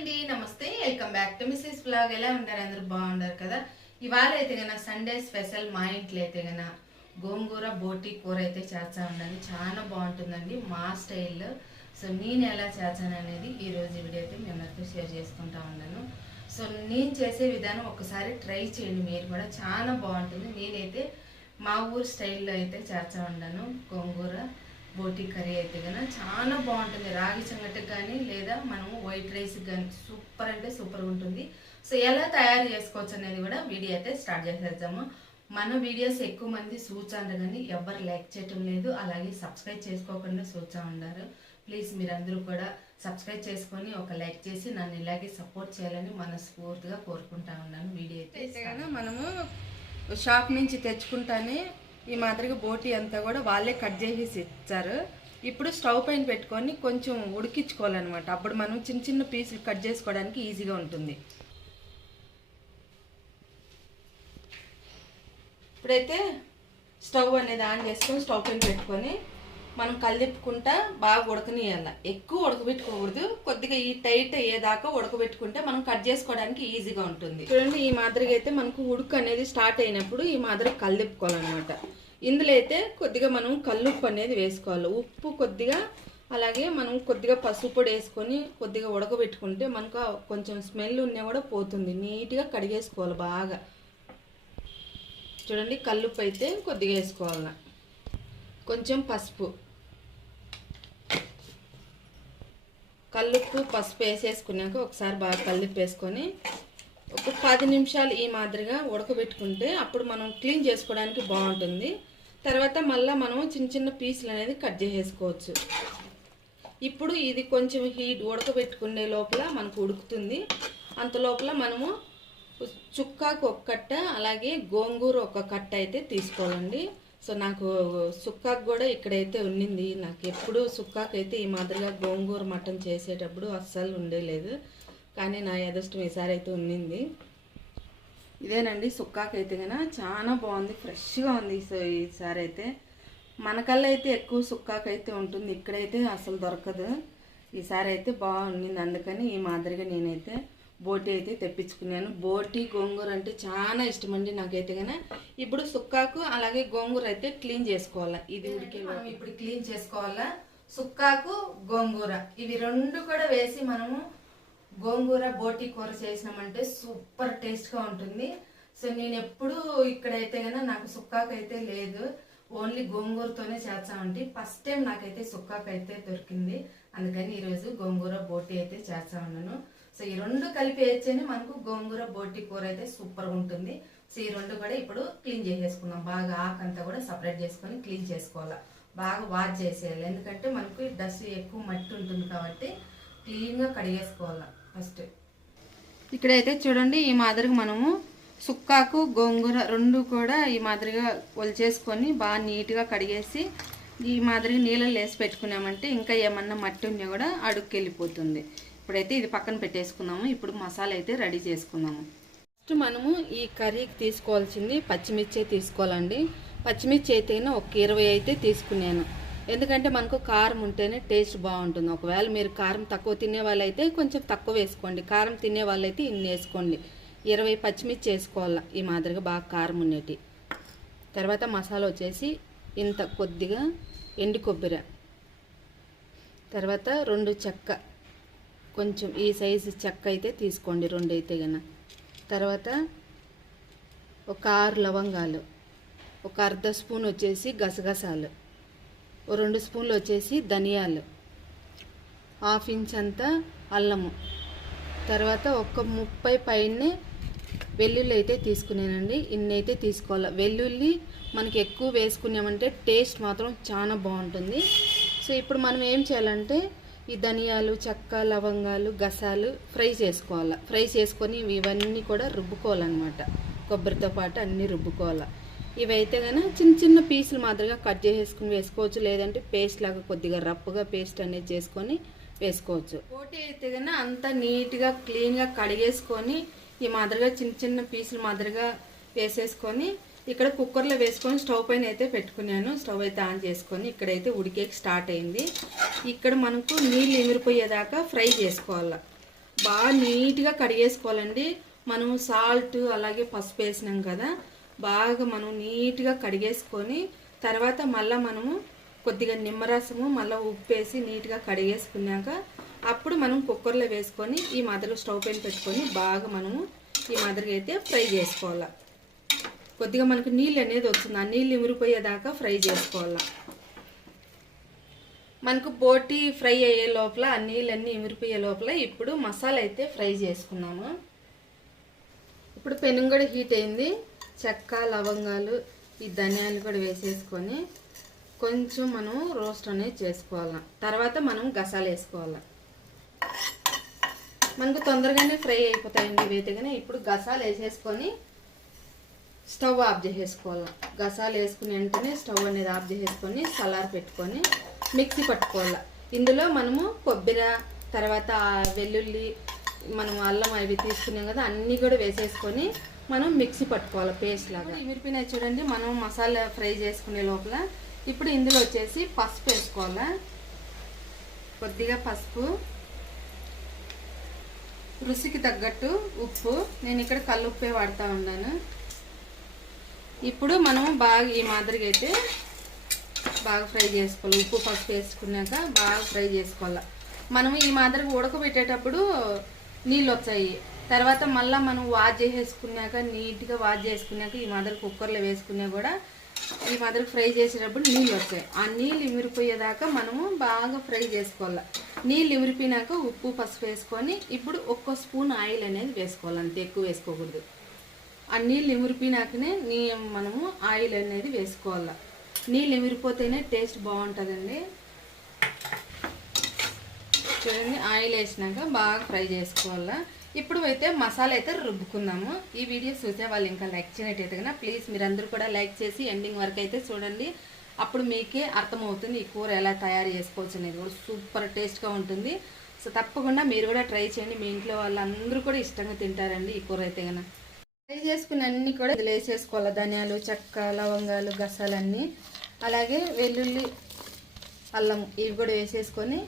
అండి నమస్తే welcome back to missus blog. ఎలా ఉంటారు? అందరూ బాగుంటారు కదా. ఇవాళ అయితే గన సండే స్పెషల్ మా ఇంట్లో అయితే గన గోంగూర బోటి కూర అయితే చేస్తా ఉండాలి. చాలా బాగుంటుందండి మా స్టైల్లో. సో నేను ఎలా చేస్తాను అనేది ఈ రోజు వీడియో అయితే మీ అందరితో షేర్ చేసుకుంటా ఉన్నాను. సో నేను చేసే విధానం ఒకసారి ట్రై చేయండి, మీరు కూడా చాలా బాగుంటుంది. నేనైతే మా ఊరు స్టైల్లో అయితే చేస్తా ఉన్నాను. గోంగూర బోటి కర్రీ అయితే కనుక చాలా బాగుంటుంది. రాగి సంగటికి కానీ లేదా మనము వైట్ రైస్కి కానీ సూపర్ అంటే సూపర్ ఉంటుంది. సో ఎలా తయారు చేసుకోవచ్చు అనేది కూడా వీడియో అయితే స్టార్ట్ చేసేద్దాము. మన వీడియోస్ ఎక్కువ మంది చూచారు కానీ ఎవరు లైక్ చేయటం లేదు, అలాగే సబ్స్క్రైబ్ చేసుకోకుండా చూచా ఉన్నారు. ప్లీజ్ మీరందరూ కూడా సబ్స్క్రైబ్ చేసుకొని ఒక లైక్ చేసి నన్ను ఇలాగే సపోర్ట్ చేయాలని మనస్ఫూర్తిగా కోరుకుంటా ఉన్నాను. వీడియో అయితే మనము షాప్ నుంచి తెచ్చుకుంటానే ఈ మాదిరిగా బోటి అంతా కూడా వాళ్ళే కట్ చేసి ఇచ్చారు. ఇప్పుడు స్టవ్ పైన పెట్టుకొని కొంచెం ఉడికించుకోవాలన్నమాట. అప్పుడు మనం చిన్న చిన్న పీసులు కట్ చేసుకోవడానికి ఈజీగా ఉంటుంది. ఇప్పుడైతే స్టవ్ అనేది ఆన్ చేసుకొని స్టవ్ పైన పెట్టుకొని మనం కలిపుకుంటా బాగా ఉడకనియాల. ఎక్కువ ఉడకబెట్టుకోకూడదు, కొద్దిగా ఈ టైట్ అయ్యేదాకా ఉడకబెట్టుకుంటే మనం కట్ చేసుకోవడానికి ఈజీగా ఉంటుంది. చూడండి ఈ మాదిరిగా అయితే మనకు ఉడుకు అనేది స్టార్ట్ అయినప్పుడు ఈ మాదిరిగా కలిపుకోవాలన్నమాట. ఇందులో అయితే కొద్దిగా మనం కల్లుప్పు అనేది వేసుకోవాలి, ఉప్పు కొద్దిగా, అలాగే మనం కొద్దిగా పసుపు పొడి వేసుకొని కొద్దిగా ఉడకబెట్టుకుంటే మనకు కొంచెం స్మెల్ ఉన్నా కూడా పోతుంది. నీట్గా కడిగేసుకోవాలి బాగా. చూడండి కల్లుప్పు అయితే కొద్దిగా వేసుకోవాలి, కొంచెం పసుపు, కల్లుప్పు పసుపు వేసేసుకున్నాక ఒకసారి బాగా కల్లుప్పు వేసుకొని ఒక 10 నిమిషాలు ఈ మాదిరిగా ఉడకబెట్టుకుంటే అప్పుడు మనం క్లీన్ చేసుకోవడానికి బాగుంటుంది. తర్వాత మళ్ళీ మనం చిన్న చిన్న పీసులు అనేది కట్ చేసేసుకోవచ్చు. ఇప్పుడు ఇది కొంచెం హీట్ ఉడకబెట్టుకునే లోపల మనకు ఉడుకుతుంది. అంత లోపల మనము చుక్కాకు ఒక కట్ట, అలాగే గోంగూర ఒక కట్ట అయితే తీసుకోవాలండి. సో నాకు సుక్కాకు కూడా ఇక్కడైతే ఉండింది. నాకు ఎప్పుడు సుక్కాకు అయితే ఈ మాదిరిగా గోంగూర మటన్ చేసేటప్పుడు అస్సలు ఉండేలేదు, కానీ నా అదృష్టం ఈసారి అయితే ఉండింది. ఇదేనండి సుక్కాకు అయితే కన్నా చాలా బాగుంది, ఫ్రెష్గా ఉంది. సో ఈసారి అయితే మనకల్లా అయితే ఎక్కువ సుక్కాకు అయితే ఉంటుంది, ఇక్కడైతే అసలు దొరకదు. ఈసారి అయితే బాగుంది, అందుకని ఈ మాదిరిగా నేనైతే బోటి అయితే తెప్పించుకున్నాను. బోటి గోంగూర అంటే చాలా ఇష్టం అండి నాకైతే కన్నా. ఇప్పుడు సుక్కాకు అలాగే గోంగూర అయితే క్లీన్ చేసుకోవాలా. ఇది ఉడికే ఇప్పుడు క్లీన్ చేసుకోవాలా. సుక్కాకు గోంగూర ఇవి రెండు కూడా వేసి మనము గోంగూర బోటి కూర చేసినామంటే సూపర్ టేస్ట్గా ఉంటుంది. సో నేను ఎప్పుడు ఇక్కడైతే కన్నా నాకు సుక్కాకు అయితే లేదు, ఓన్లీ గోంగూరతోనే చేస్తామంటే ఫస్ట్ టైం నాకైతే సుక్కాకు అయితే దొరికింది. అందుకని ఈరోజు గోంగూర బోటి అయితే చేస్తా ఉన్నాను. సో ఈ రెండు కలిపి వేస్తేనే మనకు గోంగూర బోటి కూర అయితే సూపర్గా ఉంటుంది. సో ఈ రెండు కూడా ఇప్పుడు క్లీన్ చేసేసుకున్నాం. బాగా ఆకంతా కూడా సపరేట్ చేసుకొని క్లీన్ చేసుకోవాలి, బాగా వాష్ చేసేయాలి. ఎందుకంటే మనకు డస్ట్ ఎక్కువ మట్టి ఉంటుంది కాబట్టి క్లీన్గా కడిగేసుకోవాలి ఫస్ట్. ఇక్కడైతే చూడండి ఈ మాదిరిగా మనము సుక్కాకు గోంగూర రెండు కూడా ఈ మాదిరిగా ఒలిచేసుకొని బాగా నీట్గా కడిగేసి ఈ మాదిరిగా నీళ్ళలో వేసి పెట్టుకున్నామంటే ఇంకా ఏమన్నా మట్టి ఉన్నా కూడా అడుగుకి వెళ్ళిపోతుంది. ఇప్పుడైతే ఇది పక్కన పెట్టేసుకున్నాము. ఇప్పుడు మసాలా అయితే రెడీ చేసుకున్నాము. ఫస్ట్ మనము ఈ కర్రీకి తీసుకోవాల్సింది పచ్చిమిర్చి తీసుకోవాలండి. పచ్చిమిర్చి అయితే ఒక 20 అయితే తీసుకున్నాను, ఎందుకంటే మనకు కారం ఉంటేనే టేస్ట్ బాగుంటుంది. ఒకవేళ మీరు కారం తక్కువ తినే వాళ్ళైతే కొంచెం తక్కువ వేసుకోండి, కారం తినే వాళ్ళైతే ఇన్ని వేసుకోండి. 20 పచ్చిమిర్చి వేసుకోవాలి ఈ మాదిరిగా బాగా కారం ఉండేటి. తర్వాత మసాలా వచ్చేసి ఇంత కొద్దిగా ఎండు కొబ్బరి, తర్వాత 2 చెక్క, కొంచెం ఈ సైజు చెక్క అయితే తీసుకోండి 2 అయితే కన్నా. తర్వాత ఒక 6 లవంగాలు, ఒక అర్ధ స్పూన్ వచ్చేసి గసగసాలు, 2 స్పూన్లు వచ్చేసి ధనియాలు, 1/2 ఇంచ్ అంతా అల్లము, తర్వాత ఒక 30 పైనే వెల్లుల్లి అయితే తీసుకున్నానండి. ఇన్ని అయితే తీసుకోవాలి. వెల్లుల్లి మనకి ఎక్కువ వేసుకున్నామంటే టేస్ట్ మాత్రం చాలా బాగుంటుంది. సో ఇప్పుడు మనం ఏం చేయాలంటే ఈ ధనియాలు, చెక్క, లవంగాలు, గసాలు ఫ్రై చేసుకోవాలి. ఫ్రై చేసుకొని ఇవన్నీ కూడా రుబ్బుకోవాలన్నమాట. కొబ్బరితో పాటు అన్నీ రుబ్బుకోవాలి. ఇవైతే కానీ చిన్న చిన్న పీసులు మాదిరిగా కట్ చేసేసుకుని వేసుకోవచ్చు, లేదంటే పేస్ట్ లాగా కొద్దిగా రఫ్గా పేస్ట్ అనేది చేసుకొని వేసుకోవచ్చు. బోటి అయితే కానీ అంతా నీట్గా క్లీన్గా కడిగేసుకొని ఈ మాదిరిగా చిన్న చిన్న పీసులు మాదిరిగా వేసేసుకొని ఇక్కడ కుక్కర్లో వేసుకొని స్టవ్ పైన అయితే పెట్టుకున్నాను. స్టవ్ అయితే ఆన్ చేసుకొని ఇక్కడైతే ఉడికేకి స్టార్ట్ అయింది. ఇక్కడ మనకు నీళ్ళు ఎమిరిపోయేదాకా ఫ్రై చేసుకోవాలి. బాగా నీట్గా కడిగేసుకోవాలండి. మనం సాల్ట్ అలాగే పసుపు వేసినాం కదా, బాగా మనం నీట్గా కడిగేసుకొని తర్వాత మళ్ళీ మనము కొద్దిగా నిమ్మరసము మళ్ళీ ఉప్పు వేసి నీట్గా కడిగేసుకున్నాక అప్పుడు మనం కుక్కర్లో వేసుకొని ఈ మాదిరిగా స్టవ్ పైన పెట్టుకొని బాగా మనము ఈ మాదిరిగా అయితే ఫ్రై చేసుకోవాలి. కొద్దిగా మనకు నీళ్ళు అనేది వస్తుంది, ఆ నీళ్ళు ఇమిరిపోయేదాకా ఫ్రై చేసుకోవాలి. మనకు బోటి ఫ్రై అయ్యే లోపల ఆ నీళ్ళన్నీ ఇమిరిపోయే లోపల ఇప్పుడు మసాలా అయితే ఫ్రై చేసుకున్నాము. ఇప్పుడు పెనం కూడా హీట్ అయింది. చెక్క లవంగాలు ఈ ధనియాలు కూడా వేసేసుకొని కొంచెం మనం రోస్ట్ అనేది చేసుకోవాలి. తర్వాత మనం గసాలు వేసుకోవాలి. మనకు తొందరగానే ఫ్రై అయిపోతాయండి ఇవైతే. కానీ ఇప్పుడు గసాలు వేసేసుకొని స్టవ్ ఆఫ్ చేసేసుకోవాలి. గసాలు వేసుకుని వెంటనే స్టవ్ అనేది ఆఫ్ చేసేసుకొని సలార్ పెట్టుకొని మిక్సీ పట్టుకోవాలి. ఇందులో మనము కొబ్బరి తర్వాత వెల్లుల్లి మనం అల్లం అవి తీసుకున్నాం కదా, అన్నీ కూడా వేసేసుకొని మనం మిక్సీ పట్టుకోవాలి పేస్ట్ లాగా. ఇమిరిపోయినాయి చూడండి మనం మసాలా ఫ్రై చేసుకునే లోపల. ఇప్పుడు ఇందులో వచ్చేసి పసుపు వేసుకోవాలి, కొద్దిగా పసుపు, రుచికి తగ్గట్టు ఉప్పు. నేను ఇక్కడ కల్లుప్పే వాడుతూ ఉన్నాను. ఇప్పుడు మనం బాగా ఈ మాదిరిగా అయితే బాగా ఫ్రై చేసుకోవాలి. ఉప్పు పసుపు వేసుకున్నాక బాగా ఫ్రై చేసుకోవాలి. మనం ఈ మాదిరిగా ఉడకబెట్టేటప్పుడు నీళ్ళు వచ్చాయి, తర్వాత మళ్ళీ మనం వాష్ చేసేసుకున్నాక నీట్గా వాష్ చేసుకున్నాక ఈ మాదిరి కుక్కర్లో వేసుకున్నా కూడా ఈ మాదిరి ఫ్రై చేసేటప్పుడు నీళ్ళు వచ్చాయి. ఆ నీళ్ళు ఇమిరిపోయేదాకా మనము బాగా ఫ్రై చేసుకోవాలి. నీళ్ళు ఇమిరిపోయినాక ఉప్పు పసుపు వేసుకొని ఇప్పుడు ఒక్క స్పూన్ ఆయిల్ అనేది వేసుకోవాలి, అంతే, ఎక్కువ వేసుకోకూడదు. ఆ నీళ్ళు ఇమిరిపోయినాకనే మనము ఆయిల్ అనేది వేసుకోవాలి. నీళ్ళు ఎమిరిపోతేనే టేస్ట్ బాగుంటుందండి. చూడండి ఆయిల్ వేసినాక బాగా ఫ్రై చేసుకోవాలా. ఇప్పుడు అయితే మసాలా అయితే రుబ్బుకుందాము. ఈ వీడియో చూసే వాళ్ళు ఇంకా లైక్ చేయనట్టయితే కన్నా ప్లీజ్ మీరందరూ కూడా లైక్ చేసి ఎండింగ్ వరకు అయితే చూడండి. అప్పుడు మీకే అర్థమవుతుంది ఈ కూర ఎలా తయారు చేసుకోవచ్చు అనేది. కూడా సూపర్ టేస్ట్గా ఉంటుంది. సో తప్పకుండా మీరు కూడా ట్రై చేయండి. మీ ఇంట్లో వాళ్ళందరూ కూడా ఇష్టంగా తింటారండి ఈ కూర అయితే కన్నా. ఫ్రై చేసుకున్న అన్నీ కూడా ఇదిలో వేసేసుకోవాలి. ధనియాలు, చెక్క, లవంగాలు, గసాలన్నీ, అలాగే వెల్లుల్లి, అల్లం ఇవి కూడా వేసేసుకొని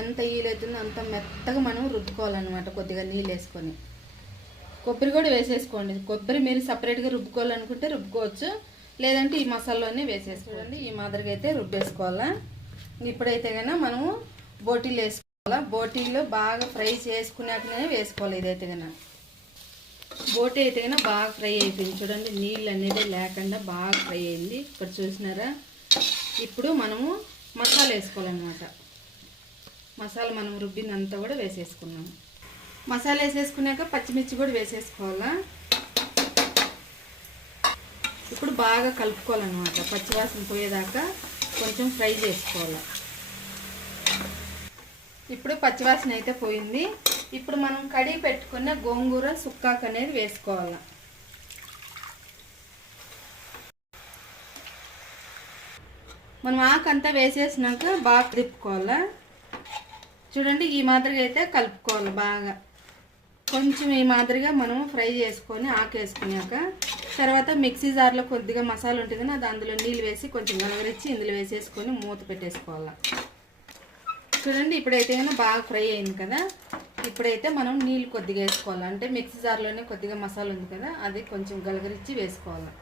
ఎంత ఈలవుతుందో అంత మెత్తగా మనం రుబ్బుకోవాలన్నమాట. కొద్దిగా నీళ్ళు వేసుకొని కొబ్బరి కూడా వేసేసుకోండి. కొబ్బరి మీరు సపరేట్గా రుబ్బుకోవాలనుకుంటే రుబ్బుకోవచ్చు, లేదంటే ఈ మసాలాలోనే వేసేసుకోండి. ఈ మాదిరిగా అయితే రుబ్బేసుకోవాలా. ఇప్పుడైతే కన్నా మనము బోటీలు వేసుకోవాలా. బోటీలో బాగా ఫ్రై చేసుకున్నాకనే వేసుకోవాలి. ఇదైతే కన్నా బోటీ అయితే కన్నా బాగా ఫ్రై అయిపోయింది చూడండి, నీళ్ళు అనేది లేకుండా బాగా ఫ్రై అయింది. ఇక్కడ చూసినారా. ఇప్పుడు మనము మసాలా వేసుకోవాలన్నమాట. మసాలా మనం రుబ్బినంతా కూడా వేసేసుకున్నాము. మసాలా వేసేసుకున్నాక పచ్చిమిర్చి కూడా వేసేసుకోవాలా. ఇప్పుడు బాగా కలుపుకోవాలన్నమాట. పచ్చివాసన పోయేదాకా కొంచెం ఫ్రై చేసుకోవాలి. ఇప్పుడు పచ్చివాసన అయితే పోయింది. ఇప్పుడు మనం కడిగి పెట్టుకున్న గోంగూర సుక్కాకు అనేది వేసుకోవాలి. మనం ఆకంతా వేసేసినాక బాగా తిప్పుకోవాలి. చూడండి ఈ మాదిరిగా అయితే కలుపుకోవాలి. బాగా కొంచెం ఈ మాదిరిగా మనం ఫ్రై చేసుకొని ఆకేసుకున్నాక తర్వాత మిక్సీ జార్లో కొద్దిగా మసాలా ఉంటుంది కదా, అది అందులో నీళ్ళు వేసి కొంచెం గలగరిచ్చి ఇందులో వేసేసుకొని మూత పెట్టేసుకోవాలి. చూడండి ఇప్పుడైతే బాగా ఫ్రై అయింది కదా. ఇప్పుడైతే మనం నీళ్ళు కొద్దిగా వేసుకోవాలి. అంటే మిక్సీ జార్లోనే కొద్దిగా మసాలా ఉంది కదా, అది కొంచెం గలగరిచ్చి వేసుకోవాలి.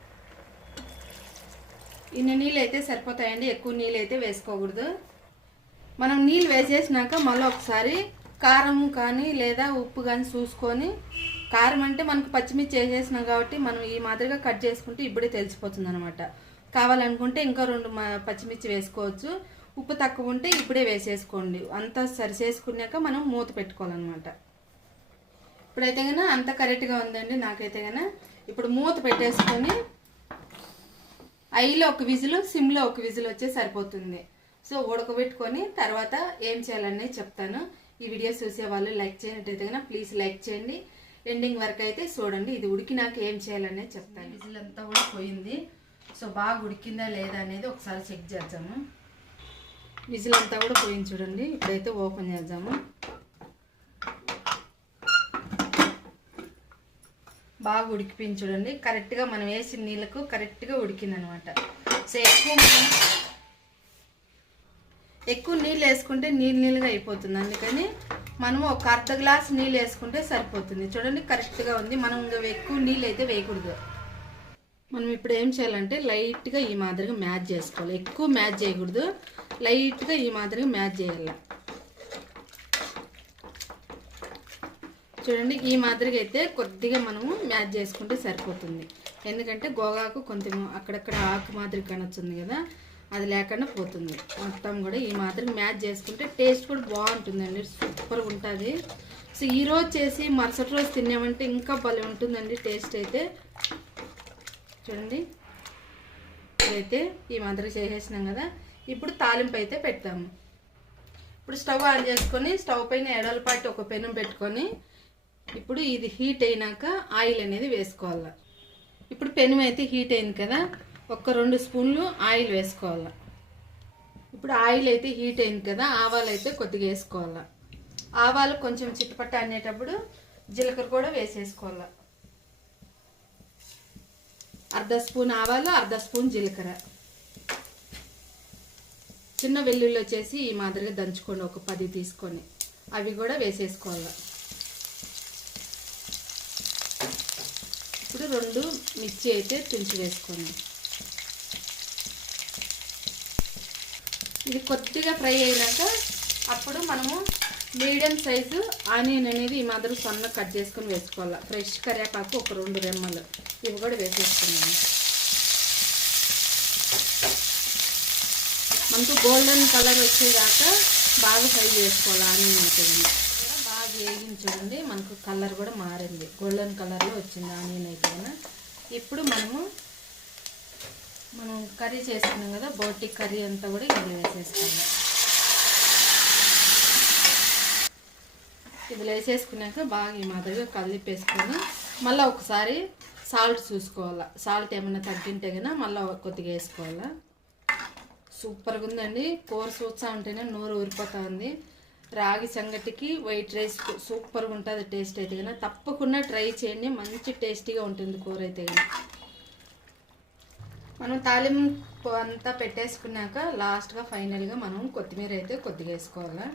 ఇన్ని నీళ్ళు అయితే సరిపోతాయండి, ఎక్కువ నీళ్ళు అయితే వేసుకోకూడదు. మనం నీళ్ళు వేసేసినాక మళ్ళీ ఒకసారి కారం కానీ లేదా ఉప్పు కానీ చూసుకొని, కారం అంటే మనకు పచ్చిమిర్చి వేసేసినాం కాబట్టి మనం ఈ మాదిరిగా కట్ చేసుకుంటే ఇప్పుడే తెలిసిపోతుంది అనమాట. కావాలనుకుంటే ఇంకా 2 పచ్చిమిర్చి వేసుకోవచ్చు. ఉప్పు తక్కువ ఉంటే ఇప్పుడే వేసేసుకోండి. అంతా సరి చేసుకున్నాక మనం మూత పెట్టుకోవాలన్నమాట. ఇప్పుడైతే కన్నా అంత కరెక్ట్గా ఉందండి నాకైతే కన్నా. ఇప్పుడు మూత పెట్టేసుకొని ఐలో ఒక విజిల్, సిమ్లో ఒక విజిల్ వచ్చే సరిపోతుంది. సో ఉడకబెట్టుకొని తర్వాత ఏం చేయాలనేది చెప్తాను. ఈ వీడియో చూసే వాళ్ళు లైక్ చేయనట్టయితే కన్నా ప్లీజ్ లైక్ చేయండి. ఎండింగ్ వరకు అయితే చూడండి. ఇది ఉడికినాక ఏం చేయాలనేది చెప్తాను. విజిల్ అంతా కూడా పోయింది. సో బాగా ఉడికిందా లేదా అనేది ఒకసారి చెక్ చేద్దాము. విజిల్ అంతా కూడా పోయింది చూడండి. ఇప్పుడైతే ఓపెన్ చేద్దాము. బాగా ఉడికిపోయింది చూడండి. కరెక్ట్గా మనం వేసిన నీళ్ళకు కరెక్ట్గా ఉడికింది అనమాట. సో ఎక్కువ నీళ్ళు వేసుకుంటే నీళ్ళుగా అయిపోతుంది. అందుకని మనం ఒక అర్ధ గ్లాస్ నీళ్ళు వేసుకుంటే సరిపోతుంది. చూడండి కరెక్ట్గా ఉంది. మనం ఇంకా ఎక్కువ నీళ్ళు అయితే వేయకూడదు. మనం ఇప్పుడు ఏం చేయాలంటే లైట్గా ఈ మాదిరిగా మ్యాచ్ చేసుకోవాలి. ఎక్కువ మ్యాచ్ చేయకూడదు, లైట్గా ఈ మాదిరిగా మ్యాచ్ చేయాలి. చూడండి ఈ మాదిరిగా అయితే కొద్దిగా మనము మ్యాచ్ చేసుకుంటే సరిపోతుంది. ఎందుకంటే గోగాకు కొంచెం అక్కడక్కడ ఆకు మాదిరి కనొచ్చింది కదా, అది లేకుండా పోతుంది. మొత్తం కూడా ఈ మాదిరిగా మ్యాచ్ చేసుకుంటే టేస్ట్ కూడా బాగుంటుందండి, సూపర్గా ఉంటుంది. సో ఈరోజు చేసి మరుసటి రోజు తిన్నామంటే ఇంకా భలే ఉంటుందండి టేస్ట్ అయితే. చూడండి ఇదైతే ఈ మాదిరి చేసేసినాం కదా. ఇప్పుడు తాలింపు అయితే పెడతాము. ఇప్పుడు స్టవ్ ఆన్ చేసుకొని స్టవ్ పైన ఎడలపాటి ఒక పెనం పెట్టుకొని ఇప్పుడు ఇది హీట్ అయినాక ఆయిల్ అనేది వేసుకోవాలి. ఇప్పుడు పెనం అయితే హీట్ అయింది కదా, ఒక 2 స్పూన్లు ఆయిల్ వేసుకోవాలి. ఇప్పుడు ఆయిల్ అయితే హీట్ అయింది కదా, ఆవాలు అయితే కొద్దిగా వేసుకోవాలి. ఆవాలు కొంచెం చిట్టపట్ట అనేటప్పుడు జీలకర్ర కూడా వేసేసుకోవాలి. అర్ధ స్పూన్ ఆవాలు, అర్ధ స్పూన్ జీలకర్ర. చిన్న వెల్లుల్లి వచ్చేసి ఈ మాదిరిగా దంచుకోండి, ఒక 10 తీసుకొని అవి కూడా వేసేసుకోవాలి. ఇప్పుడు 2 మిర్చి అయితే తుంచి వేసుకోండి. ఇది కొద్దిగా ఫ్రై అయినాక అప్పుడు మనము మీడియం సైజు ఆనియన్ అనేది ఈ మాదిరి సన్నగా కట్ చేసుకొని వేసుకోవాలి. ఫ్రెష్ కరివేపాకు ఒక 2 రెమ్మలు ఇవి కూడా వేసేసుకున్నాము. మనకు గోల్డెన్ కలర్ వచ్చేదాకా బాగా ఫ్రై చేసుకోవాలి. ఆనియన్ అయితే బాగా వేగించండి. మనకు కలర్ కూడా మారింది, గోల్డెన్ కలర్లో వచ్చింది ఆనియన్ అయితే. ఇప్పుడు మనం కర్రీ చేసుకున్నాం కదా, బోటి కర్రీ అంతా కూడా ఇది వేసేసుకోవాలి. ఇది వేసేసుకున్నాక బాగా ఈ మాదిరిగా కలిపేసుకొని మళ్ళీ ఒకసారి సాల్ట్ చూసుకోవాలి. సాల్ట్ ఏమైనా తగ్గింటే కన్నా మళ్ళీ కొద్దిగా వేసుకోవాలి. సూపర్గా ఉందండి. కూర చూస్తూ ఉంటేనే నోరు ఊరిపోతూ ఉంది. రాగి సంగటికి వైట్ రైస్ సూపర్గా ఉంటుంది టేస్ట్ అయితే కన్నా. తప్పకుండా ట్రై చేయండి, మంచి టేస్టీగా ఉంటుంది కూర అయితే కన్నా. మనం తాలింపు అంతా పెట్టేసుకున్నాక లాస్ట్గా ఫైనల్గా మనం కొత్తిమీర అయితే కొద్దిగా వేసుకోవాలి.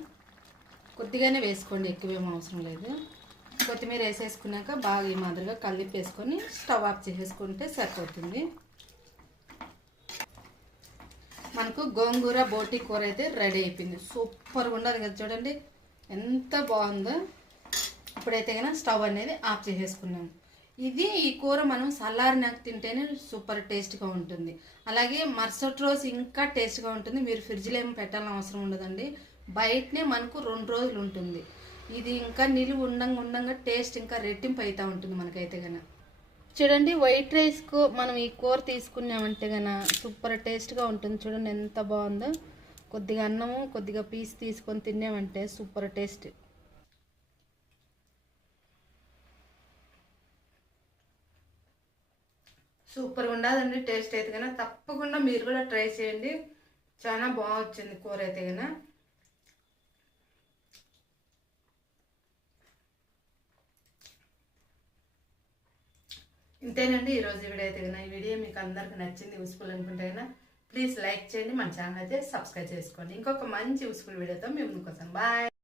కొద్దిగానే వేసుకోండి, ఎక్కువేం అవసరం లేదు. కొత్తిమీర వేసేసుకున్నాక బాగా ఈ మాదిరిగా కలిపేసుకొని స్టవ్ ఆఫ్ చేసేసుకుంటే సరిపోతుంది. మనకు గోంగూర బోటి కూర అయితే రెడీ అయిపోయింది. సూపర్గా ఉండదు కదా, చూడండి ఎంత బాగుందో. ఇప్పుడైతే కనుక స్టవ్ అనేది ఆఫ్ చేసేసుకున్నాము. ఈ కూర మనం చల్లారినాక తింటేనే సూపర్ టేస్ట్గా ఉంటుంది. అలాగే మరుసటి రోజు ఇంకా టేస్ట్గా ఉంటుంది. మీరు ఫ్రిడ్జ్లో ఏమి పెట్టాలని అవసరం ఉండదండి, బయటనే మనకు 2 రోజులు ఉంటుంది. ఇది ఇంకా నిలువ ఉండంగా టేస్ట్ ఇంకా రెట్టింపు అవుతూ ఉంటుంది మనకైతే కనుక. చూడండి వైట్ రైస్కు మనం ఈ కూర తీసుకున్నామంటే కనుక సూపర్ టేస్ట్గా ఉంటుంది. చూడండి ఎంత బాగుందో. కొద్దిగా అన్నము కొద్దిగా పీస్ తీసుకొని తిన్నామంటే సూపర్ టేస్ట్. సూపర్గా ఉండదండి టేస్ట్ అయితే కనుక. తప్పకుండా మీరు కూడా ట్రై చేయండి, చాలా బాగా వచ్చింది కూర అయితే కనుక. ఇంతేనండి ఈరోజు వీడియో అయితే కన్నా. ఈ వీడియో మీకు అందరికి నచ్చింది, యూస్ఫుల్ అనుకుంటే కన్నా ప్లీజ్ లైక్ చేయండి, మన ఛానల్ అయితే సబ్స్క్రైబ్ చేసుకోండి. ఇంకొక మంచి యూస్ఫుల్ వీడియోతో మేము ముందుకు వస్తాం. బాయ్.